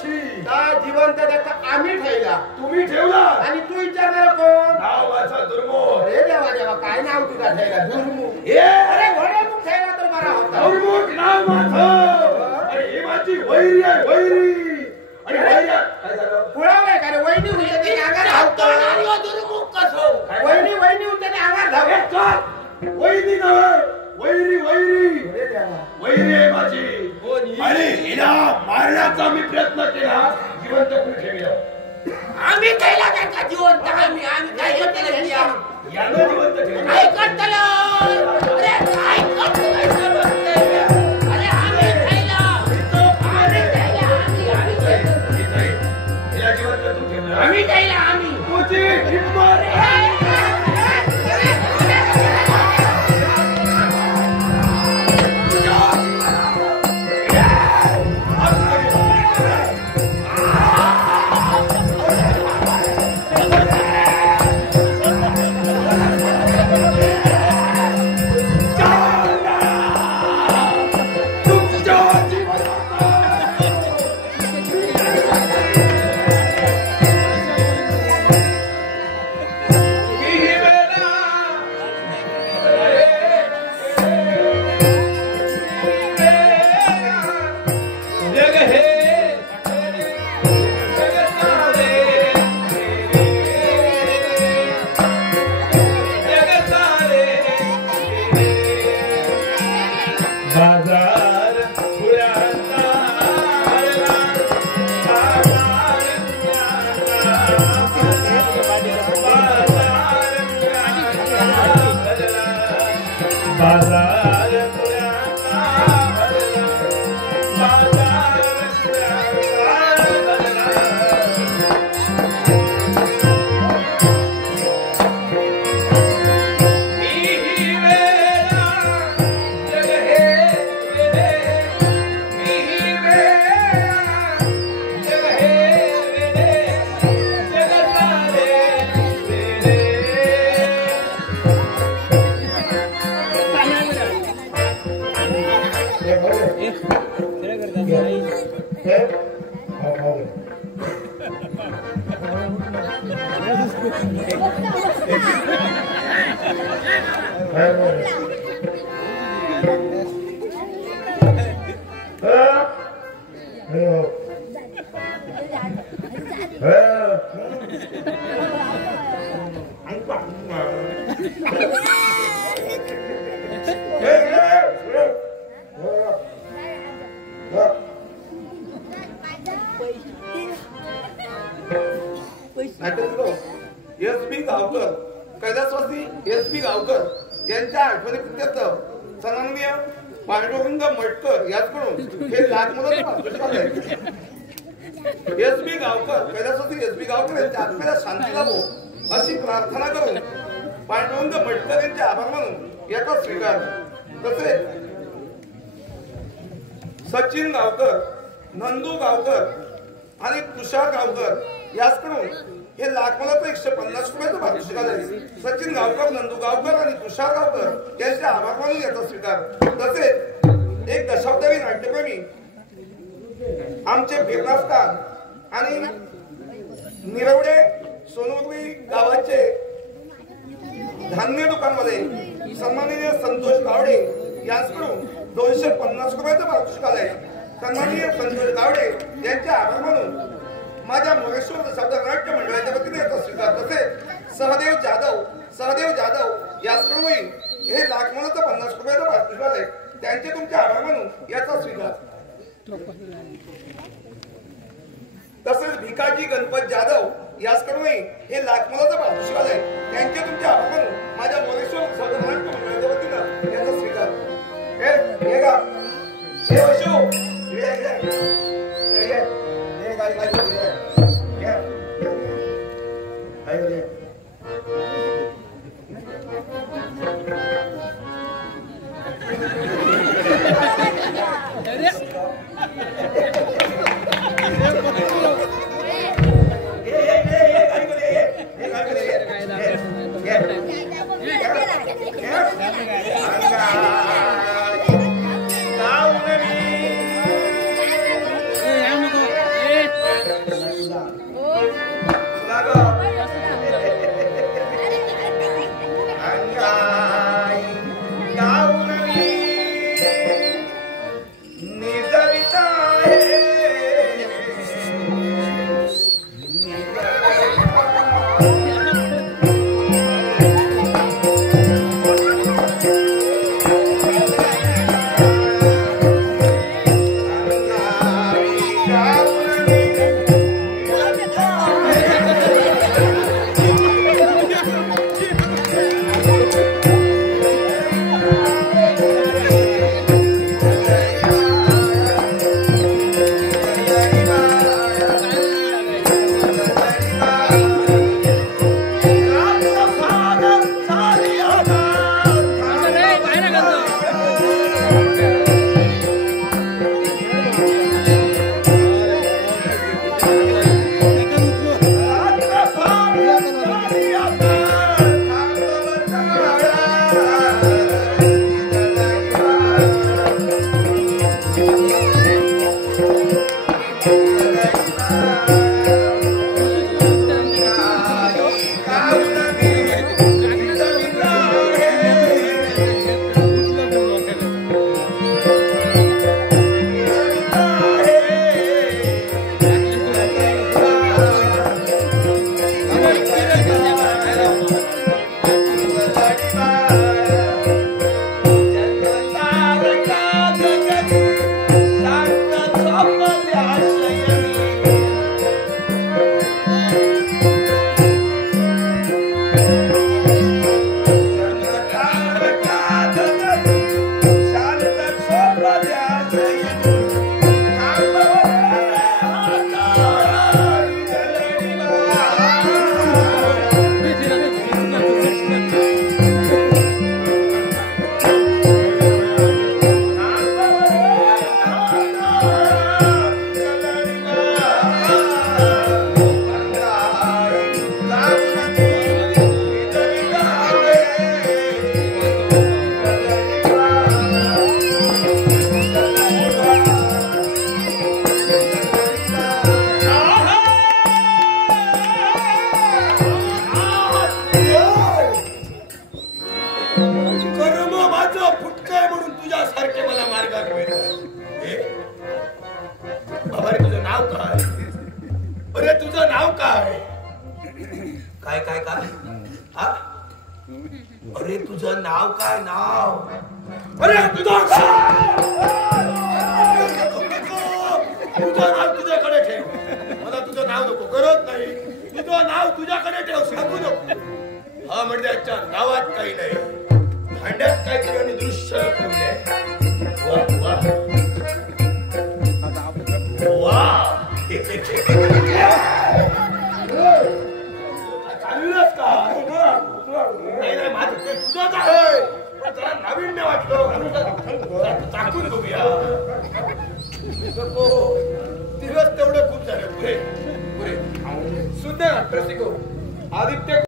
कशी का जिवंत त्याचा आम्ही ठेवला तुम्ही ठेवला आणि तू विचारणार कोण नाव वाचा दुर्मुख अरे देवा देवा काय नाव तुझा ठेवला दुर्मुख ये अरे घोडेमुख ठेवला तर बरा होता दुर्मुख नाव माझं अरे ही माझी वैरी आहे वैरी आणि वैरी काय झालं पुळावलाय का रे वहिनी होते त्याने अंगात धावतो दुर्मुख कसं वहिनी होते त्याने अंगात धावतो वैरी नव्हे वैरी वैरी अरे देवा वैरी आहे माझी आणि हिला मारण्याचा मी प्रयत्न केला जिवंत कोणी ठेवलं आम्ही केला त्याचा जिवंत आम्ही काय करतलं यानं जिवंत ठेवलं काय करतलं अरे काय करतलं अरे आम्ही खायला हिला जिवंत तू ठेवलं आम्ही खायला आम्ही तुझी हिंमत एस.बी. गावकर कैलासवासी एस.बी. गावकर यांच्या आठवणीप्रित्यर्थ सन्माननीय पांडुरंग मटकर याचकडून हे लाख मदत एस.बी. गावकर कैलासवासी एस.बी. गावकर यांच्या आत्म्याला शांती लाभो अशी प्रार्थना करून पांडुरंग मटकर यांचे आभार मानून याचा स्वीकार तसेच सचिन गावकर नंदू गावकर आणि तुषार गावकर याचकडून हे लाख मला 150 रुपयाचं पारितोषिक आले. सचिन गावकर नंदू गावकर आणि तुषार गावकर यांचे आभार मानून याचा स्वीकार तसेच एक दशावतारी नाट्यप्रेमी आमचे फिरनास्तान आणि निरवडे सोनवली गावाचे धान्य दुकानमध्ये सन्माननीय संतोष गावडे यांच्याकडून 250 रुपयाचं पारितोषिक आलंय. सन्माननीय संतोष गावडे यांचे आभार मानून माझ्या मोरेश्वर दशावतार नाट्य मंडळाच्या वतीने याचा स्वीकार तसेच सहदेव जाधव याचकडूनही हे लाख मनाचं 50 रुपयाचं पारितोषिक आलंय. त्यांचे तुमचे आभार मानून याचा स्वीकार तसेच भिकाजी गणपत जाधव याचकडूनही हे लाख मनाचं पारितोषिक आलंय. त्यांचे तुमचे आभार मानून माझ्या मोरेश्वर दशावतार नाट्य मंडळाच्या वतीने याचा स्वीकार हे का हे वशो बाबा रे तुझं नाव काय? अरे तुझं नाव काय? काय काय काय हा? अरे तुझं नाव काय? नाव अरे तुझं नाव तुझ्याकडे ठेव. मला तुझं नाव नको, करत नाही. तुझं नाव तुझ्याकडे ठेव, सांगू नको. हा म्हणजे आजच्या नावात काही नाही, भांड्यात काहीतरी आणि दृश्य वा वा वा. चाललंच का? नाही नाही माझं ते तुझंच आहे. जरा नाविन्य वाटलं, टाकून बघूया. दिवस तेवढे खूप झाले. पुरे पुरे सुंदर रसिको. आदित्य